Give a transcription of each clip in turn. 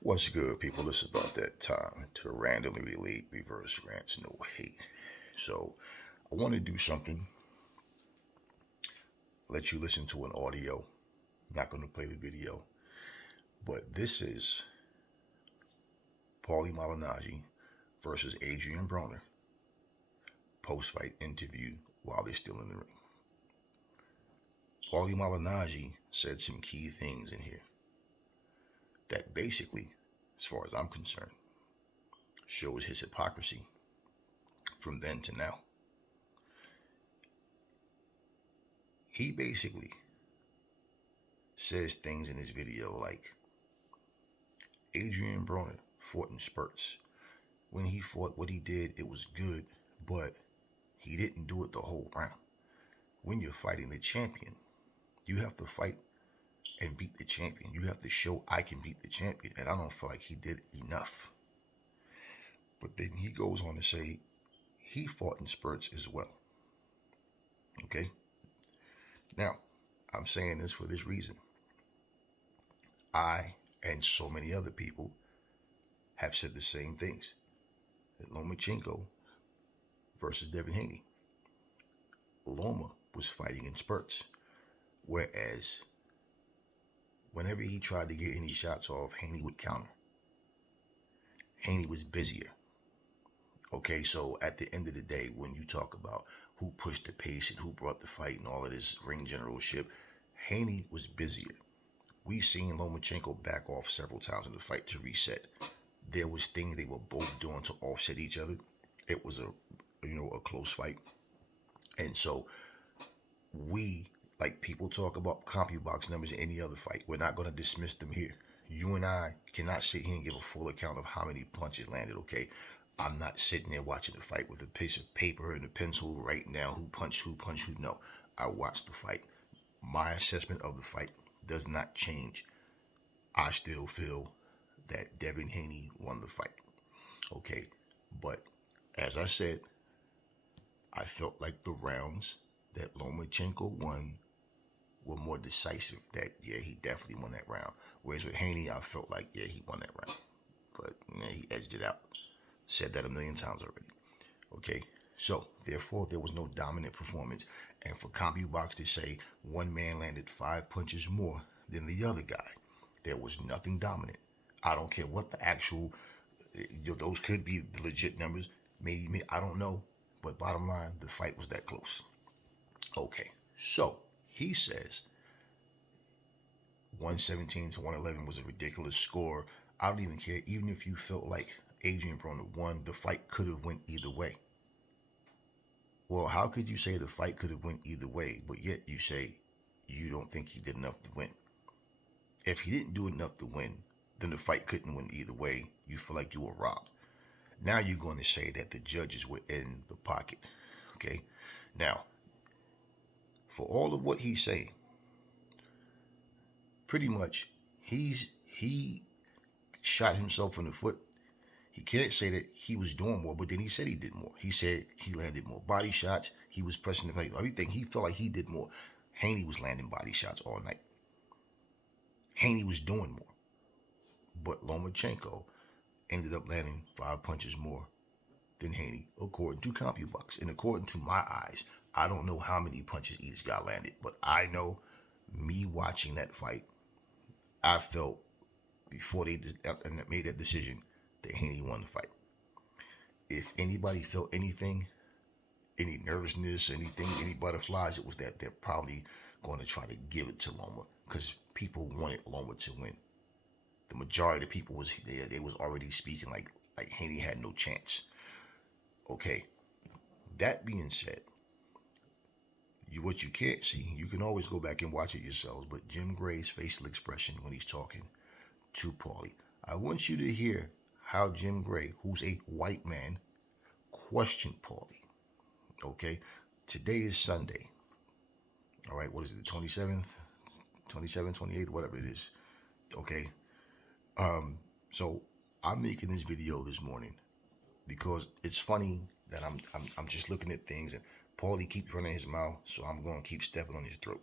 What's good, people? It's about that time to randomly relate reverse rants, no hate. So, I want to do something, let you listen to an audio. I'm not going to play the video, but this is Paulie Malignaggi versus Adrian Broner post fight interview while they're still in the ring. Paulie Malignaggi said some key things in here that basically, as far as I'm concerned, shows his hypocrisy from then to now. He basically says things in his video like Adrian Broner fought in spurts. When he fought, what he did, it was good, but he didn't do it the whole round. When you're fighting the champion, you have to fight and beat the champion. You have to show I can beat the champion, and I don't feel like he did enough. But then he goes on to say he fought in spurts as well. Okay? Now, I'm saying this for this reason. I and so many other people have said the same things. That Lomachenko versus Devin Haney. Loma was fighting in spurts, whereas whenever he tried to get any shots off, Haney would counter. Haney was busier. Okay, so at the end of the day, when you talk about who pushed the pace and who brought the fight and all of this ring generalship, Haney was busier. We've seen Lomachenko back off several times in the fight to reset. There was things they were both doing to offset each other. It was a close fight. And so we, like people talk about CompuBox numbers in any other fight, we're not going to dismiss them here. You and I cannot sit here and give a full account of how many punches landed, okay? I'm not sitting there watching the fight with a piece of paper and a pencil writing down who punched who. No, I watched the fight. My assessment of the fight does not change. I still feel that Devin Haney won the fight. Okay, but as I said, I felt like the rounds that Lomachenko won were more decisive. That, yeah, he definitely won that round. Whereas with Haney, I felt like, yeah, he won that round. But yeah, he edged it out. Said that a million times already. Okay, so therefore there was no dominant performance. And for CompuBox to say one man landed 5 punches more than the other guy, there was nothing dominant. I don't care what the actual, those could be the legit numbers. Maybe, I don't know. But bottom line, the fight was that close. Okay, so he says 117 to 111 was a ridiculous score. I don't even care. Even if you felt like Adrian Broner won, the fight could have went either way. Well, how could you say the fight could have went either way, but yet you say you don't think he did enough to win? If he didn't do enough to win, then the fight couldn't win either way. You feel like you were robbed. Now you're going to say that the judges were in the pocket. Okay? Now, for all of what he's saying, pretty much he shot himself in the foot. He can't say that he was doing more, but then he said he did more. He said he landed more body shots. He was pressing the fight. Everything, he felt like he did more. Haney was landing body shots all night. Haney was doing more. But Lomachenko ended up landing 5 punches more than Haney, according to CompuBox. And according to my eyes, I don't know how many punches each guy landed, but I know, me watching that fight, I felt before they made that decision that Haney won the fight. If anybody felt anything, any nervousness, anything, any butterflies, it was that they're probably going to try to give it to Loma because people wanted Loma to win. The majority of the people was there. They was already speaking like Haney had no chance. Okay. That being said, what you can't see, you can always go back and watch it yourselves, but Jim Gray's facial expression when he's talking to Paulie. I want you to hear how Jim Gray, who's a white man, questioned Paulie. Okay? Today is Sunday. All right, what is it, the 27th? 27th, 28th, whatever it is. Okay? So I'm making this video this morning because it's funny that I'm just looking at things and Paulie keeps running his mouth, so I'm going to keep stepping on his throat.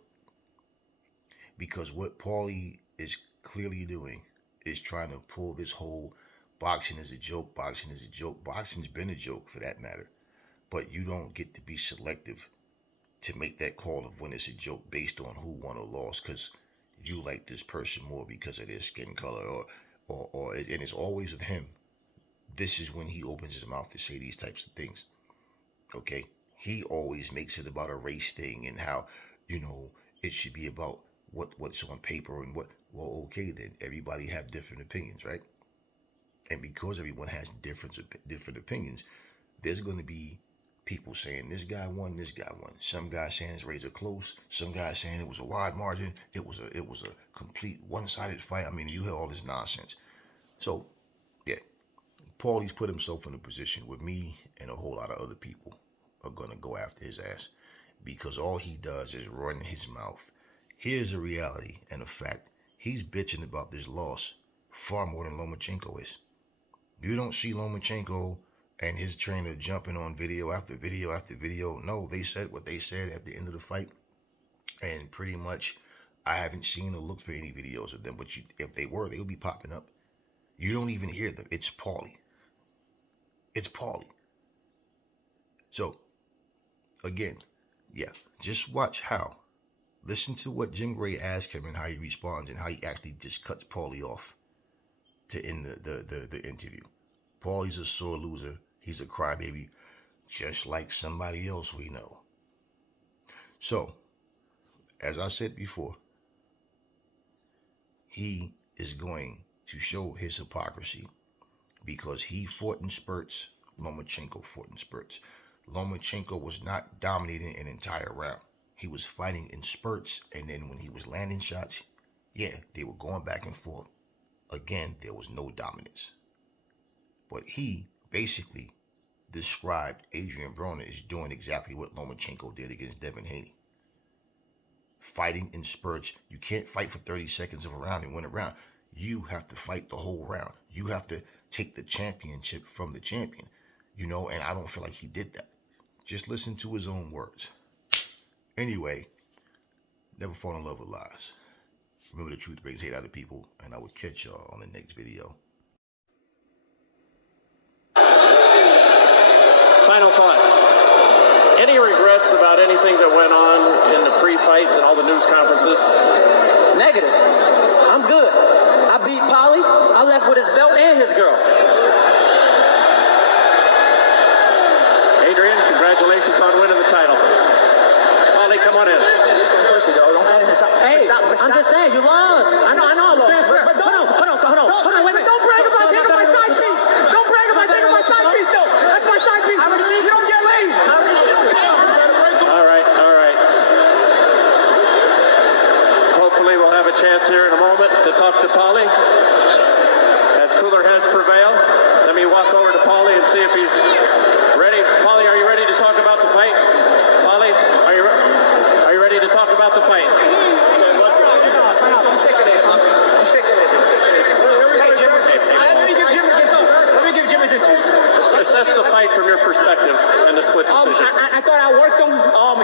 Because what Paulie is clearly doing is trying to pull this whole boxing is a joke, boxing is a joke. Boxing's been a joke for that matter. But you don't get to be selective to make that call of when it's a joke based on who won or lost because you like this person more because of their skin color or and it's always with him. This is when he opens his mouth to say these types of things. Okay? He always makes it about a race thing and how, it should be about what's on paper and what. Well, okay then. Everybody have different opinions, right? And because everyone has different opinions, there's going to be people saying this guy won, this guy won. Some guys saying his races are close. Some guys saying it was a wide margin. It was a complete one-sided fight. I mean, you hear all this nonsense. So, yeah, Paulie's put himself in a position where me and a whole lot of other people are going to go after his ass because all he does is run his mouth. Here's a reality and a fact. He's bitching about this loss far more than Lomachenko is. You don't see Lomachenko and his trainer jumping on video after video after video. No, they said what they said at the end of the fight. And pretty much, I haven't seen or looked for any videos of them. But if they were, they would be popping up. You don't even hear them. It's Paulie. It's Paulie. So, again, yeah, just watch how. Listen to what Jim Gray asked him and how he responds and how he actually just cuts Paulie off to end the interview. Paulie's a sore loser. He's a crybaby, just like somebody else we know. So, as I said before, he is going to show his hypocrisy because he fought in spurts. Lomachenko fought in spurts. Lomachenko was not dominating an entire round. He was fighting in spurts, and then when he was landing shots, yeah, they were going back and forth. Again, there was no dominance. But he basically described Adrian Broner as doing exactly what Lomachenko did against Devin Haney. Fighting in spurts. You can't fight for 30 seconds of a round and win a round. You have to fight the whole round. You have to take the championship from the champion. And I don't feel like he did that. Just listen to his own words. Anyway, never fall in love with lies. Remember, the truth brings hate out of people, and I will catch y'all on the next video. Final thought. Any regrets about anything that went on in the pre-fights and all the news conferences? Negative. I'm good. I beat Paulie. I left with his belt and his girl. Adrian, congratulations on winning the title. Paulie, come on in. Hey, I'm just saying, you lost. I know I lost. But hold on, wait a minute. Don't brag about taking my side piece. Don't brag about taking my side piece, though. That's my side piece. You don't get laid. All right. Hopefully we'll have a chance here in a moment to talk to Paulie. As cooler heads prevail, let me walk over to Paulie and see if he's ready. Paulie, are you ready to talk about the fight? Paulie, are you ready to talk about the fight? I'm sick of this. I'm sick of it. Hey, Jim. Let me give Jim a Assess the fight from your perspective and the split decision. I thought I worked him.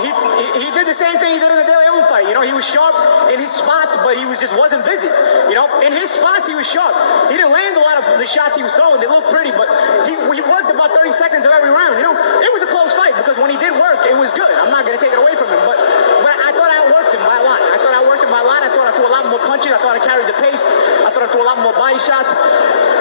He did the same thing he did in the De Leon fight. He was sharp in his spots, but he just wasn't busy. In his spots he was sharp. He didn't land a lot of the shots he was throwing. They looked pretty, but he worked about 30 seconds of every round. It was a close fight because when he did work, it was good. I'm not going to take it away from him, but I thought I outworked him by a lot. I thought I threw a lot more punches. I thought I carried the pace. I thought I threw a lot more body shots.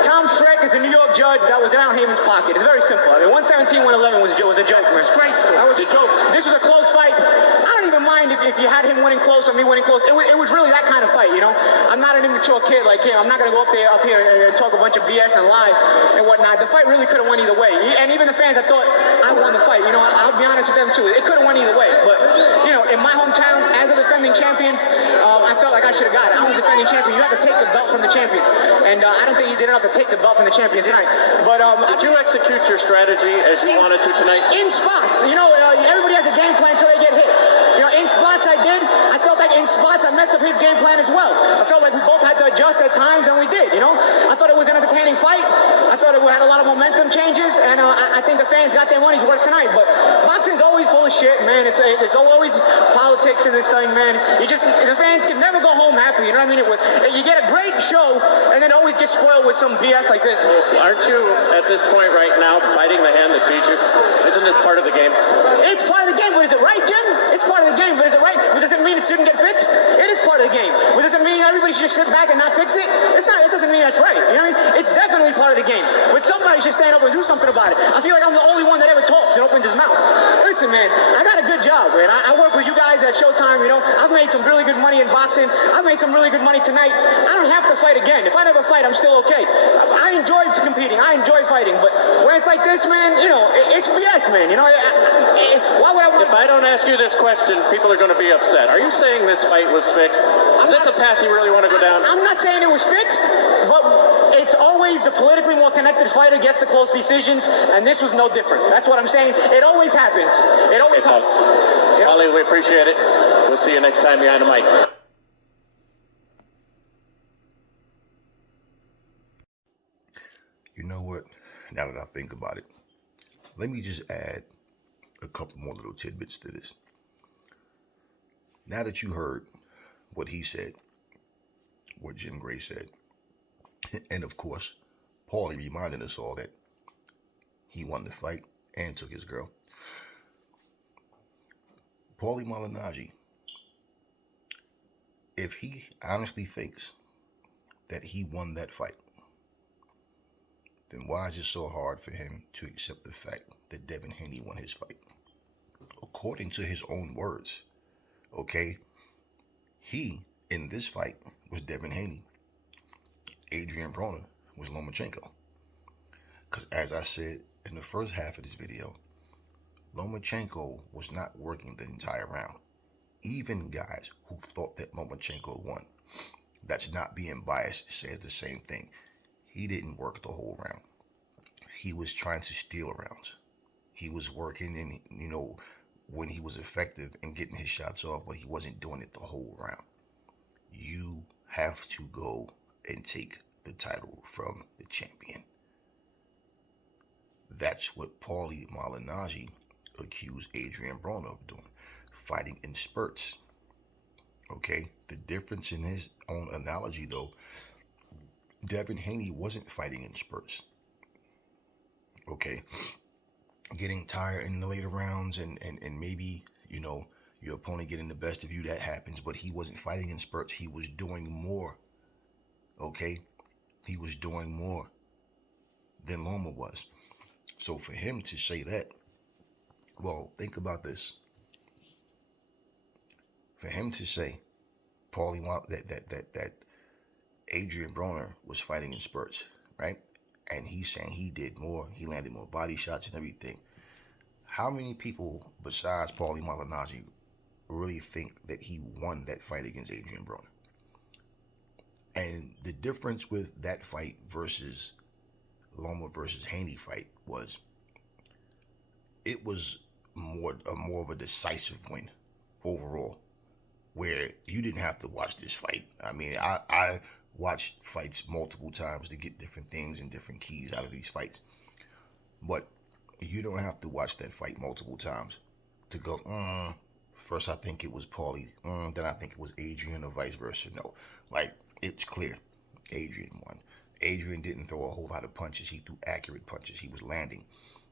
Tom Schreck is a New York judge that was in Al Heyman's pocket. It's very simple. 117, 111 was a joke, man. Disgraceful. That was a joke. This was a close fight. I don't even mind if you had him winning close or me winning close. It was really that kind of fight, I'm not an immature kid like him. I'm not going to go up here and talk a bunch of BS and lie and whatnot. The fight really could have went either way. And even the fans that thought I won the fight, I'll be honest with them too. It could have went either way. But, in my hometown, as a defending champion, I felt like I should have got it. I'm the defending champion. You have to take the belt from the champion. And I don't think he did enough to take the belt from the champion tonight. But did you execute your strategy as you wanted to tonight? In spots. Everybody has a game plan until they get hit. In spots I did. I felt like in spots I messed up his game plan as well. I felt like we both had to adjust at times, and we did. I thought it was an entertaining fight. I thought it had a lot of momentum changes, and I think the fans got their money's worth tonight. But boxing's always full of shit, man. It's always politics in this thing, man. The fans can never go home happy. You know what I mean? You get a great show, and then always get spoiled with some BS like this. Aren't you at this point right now biting the hand that feeds you? Isn't this part of the game? It's part of the game, but is it right, Jim? It's part of the game, but is it right? But does it mean it shouldn't get fixed? It is part of the game. But does it mean everybody should just sit back and not fix it? It's not. It doesn't mean that's right. You know what I mean? It's definitely part of the game. But somebody should stand up and do something about it. I feel like I'm the only one that ever talks and opens his mouth. Listen, man, I got a good job, man. I work with you guys at Showtime, you know. I've made some really good money in boxing. I've made some really good money tonight. I don't have to fight again. If I never fight, I'm still okay. I enjoy competing. I enjoy fighting. But when it's like this, man, you know, it's BS, man. You know, why would I want If I don't ask you this question, people are going to be upset. Are you saying this fight was fixed? Is this a path you really want to go down? I'm not saying it was fixed, but it's always the politically more connected fighter gets the close decisions, and this was no different. That's what I'm saying. It always happens. It always happens. Paulie, we appreciate it. We'll see you next time behind the mic. You know what? Now that I think about it, let me just add a couple more little tidbits to this. Now that you heard what he said, what Jim Gray said, and of course, Paulie reminded us all that he won the fight and took his girl. Paulie Malignaggi, if he honestly thinks that he won that fight, then why is it so hard for him to accept the fact that Devin Haney won his fight? According to his own words, okay, he, in this fight, was Devin Haney. Adrian Broner was Lomachenko. Because as I said in the first half of this video, Lomachenko was not working the entire round. Even guys who thought that Lomachenko won, that's not being biased, says the same thing. He didn't work the whole round. He was trying to steal rounds. He was working, and you know, when he was effective in getting his shots off, but he wasn't doing it the whole round. You have to go and take the title from the champion. That's what Paulie Malignaggi accused Adrian Broner of doing, fighting in spurts. Okay, the difference in his own analogy though, Devin Haney wasn't fighting in spurts. Okay, getting tired in the later rounds and maybe, you know, your opponent getting the best of you, that happens, but he wasn't fighting in spurts. He was doing more. Okay, he was doing more than Loma was. So for him to say that, well, think about this. For him to say, Paulie, that Adrian Broner was fighting in spurts, right? And he's saying he did more, he landed more body shots and everything. How many people besides Paulie Malignaggi really think that he won that fight against Adrian Broner? And the difference with that fight versus Loma versus Haney fight was, it was more of a decisive win overall, where you didn't have to watch this fight. I mean, I watched fights multiple times to get different things and different keys out of these fights, but you don't have to watch that fight multiple times to go, first I think it was Paulie, then I think it was Adrian, or vice versa. No, like, it's clear Adrian won. Adrian didn't throw a whole lot of punches. He threw accurate punches. He was landing.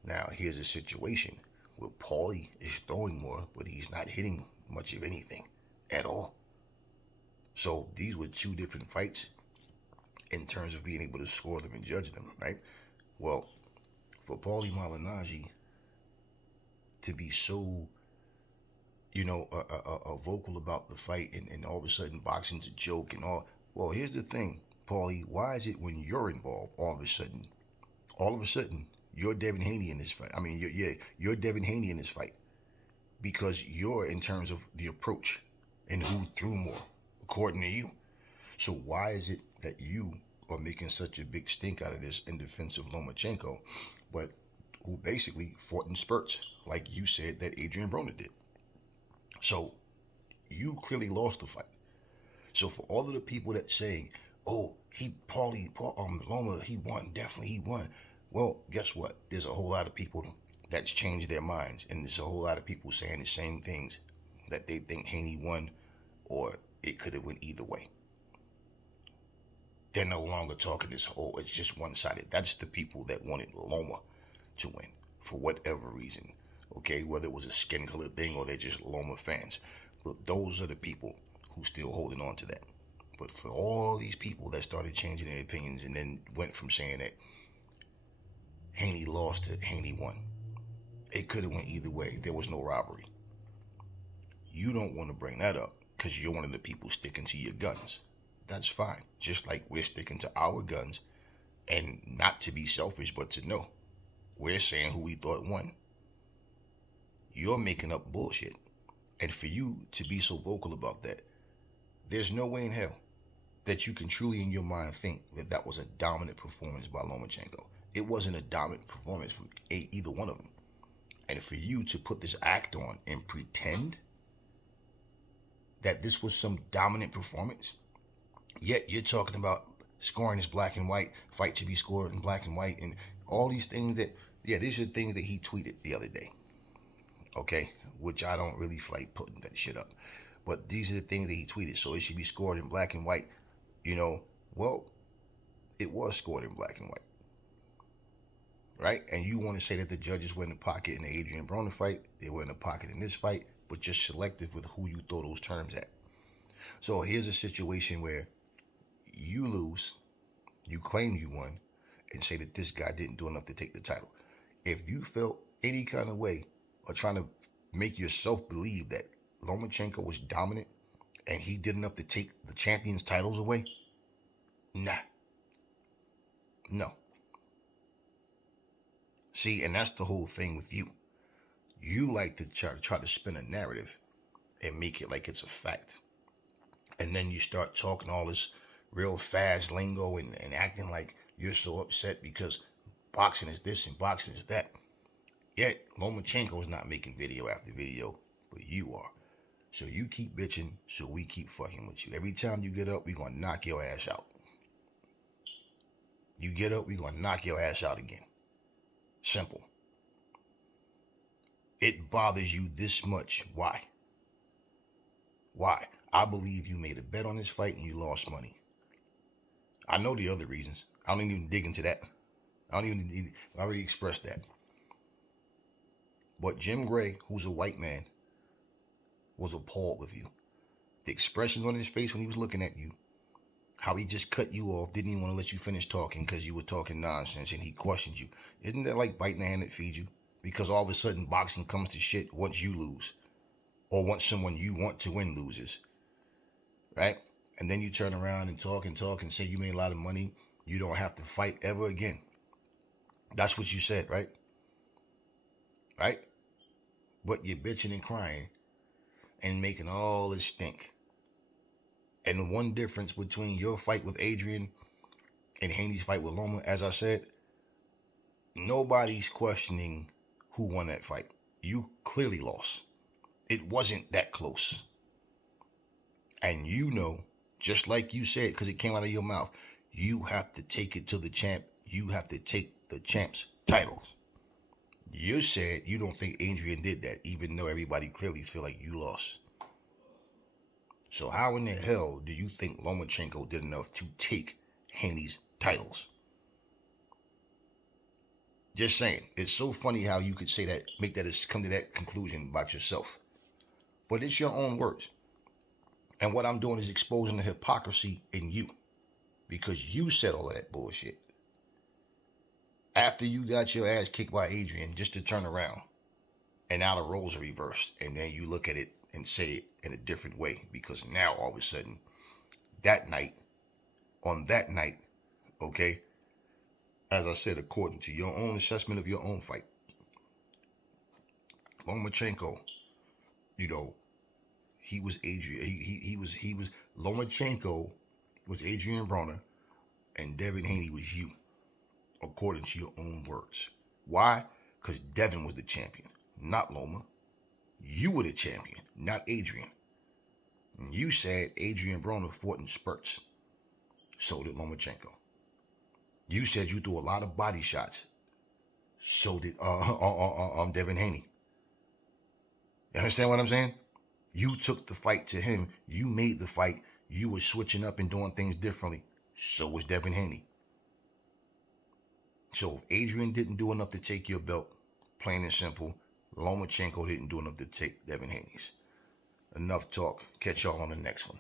Now, here's a situation where Paulie is throwing more, but he's not hitting much of anything at all. So these were two different fights in terms of being able to score them and judge them, right? Well, for Paulie Malignaggi to be so, you know, vocal about the fight, and all of a sudden boxing's a joke and all. Well, here's the thing, Paulie, why is it when you're involved, all of a sudden, you're Devin Haney in this fight? I mean, you're Devin Haney in this fight, because you're in terms of the approach and who threw more, according to you. So why is it that you are making such a big stink out of this in defense of Lomachenko, but who basically fought in spurts, like you said that Adrian Broner did? So you clearly lost the fight. So for all of the people that say, oh, Loma, he won, definitely he won. Well, guess what? There's a whole lot of people that's changed their minds, and there's a whole lot of people saying the same things, that they think Haney won, or it could have went either way. They're no longer talking this whole, it's just one-sided. That's the people that wanted Loma to win for whatever reason. Okay, whether it was a skin color thing or they're just Loma fans. But those are the people who still holding on to that. But for all these people that started changing their opinions and then went from saying that Haney lost to Haney won, it could have went either way. There was no robbery. You don't want to bring that up because you're one of the people sticking to your guns. That's fine. Just like we're sticking to our guns, and not to be selfish, but to know we're saying who we thought won. You're making up bullshit. And for you to be so vocal about that, there's no way in hell that you can truly in your mind think that that was a dominant performance by Lomachenko. It wasn't a dominant performance from either one of them. And for you to put this act on and pretend that this was some dominant performance, yet you're talking about scoring is black and white, fight to be scored in black and white, and all these things that, yeah, these are things that he tweeted the other day. Okay, which I don't really feel like putting that shit up. But these are the things that he tweeted, so it should be scored in black and white. You know, well, it was scored in black and white. Right? And you want to say that the judges were in the pocket in the Adrian Broner fight, they were in the pocket in this fight, but just selective with who you throw those terms at. So here's a situation where you lose, you claim you won, and say that this guy didn't do enough to take the title. If you felt any kind of way or trying to make yourself believe that Lomachenko was dominant and he did enough to take the champions' titles away, nah. No. See, and that's the whole thing with you. You like to try to spin a narrative and make it like it's a fact. And then you start talking all this real fast lingo and acting like you're so upset because boxing is this and boxing is that. Yet Lomachenko is not making video after video, but you are. So you keep bitching, so we keep fucking with you. Every time you get up, we're going to knock your ass out. You get up, we're going to knock your ass out again. Simple. It bothers you this much. Why? Why? I believe you made a bet on this fight and you lost money. I know the other reasons. I don't even dig into that. I already expressed that. But Jim Gray, who's a white man, was appalled with you. The expressions on his face when he was looking at you, how he just cut you off, didn't even want to let you finish talking because you were talking nonsense and he questioned you. Isn't that like biting the hand that feeds you? Because all of a sudden boxing comes to shit once you lose. Or once someone you want to win loses. Right? And then you turn around and talk and say you made a lot of money. You don't have to fight ever again. That's what you said, right? Right? But you're bitching and crying and making all this stink. And the one difference between your fight with Adrian and Haney's fight with Loma, as I said, nobody's questioning who won that fight. You clearly lost. It wasn't that close. And you know, just like you said, because it came out of your mouth, you have to take it to the champ. You have to take the champ's titles. You said you don't think Adrian did that, even though everybody clearly feel like you lost. So how in the hell do you think Lomachenko did enough to take Haney's titles? Just saying. It's so funny how you could say that, come to that conclusion about yourself. But it's your own words. And what I'm doing is exposing the hypocrisy in you. Because you said all of that bullshit. After you got your ass kicked by Adrian, just to turn around. And now the roles are reversed. And then you look at it and say it in a different way. Because now all of a sudden, on that night, okay, as I said, according to your own assessment of your own fight, Lomachenko, you know, he was Adrian. He was Lomachenko was Adrian Broner, and Devin Haney was you, according to your own words. Why? Because Devin was the champion, not Loma. You were the champion, not Adrian. And you said Adrian Broner fought in spurts. So did Lomachenko. You said you threw a lot of body shots. So did Devin Haney. You understand what I'm saying? You took the fight to him. You made the fight. You were switching up and doing things differently. So was Devin Haney. So if Adrian didn't do enough to take your belt, plain and simple, Lomachenko didn't do enough to take Devin Haney's. Enough talk. Catch y'all on the next one.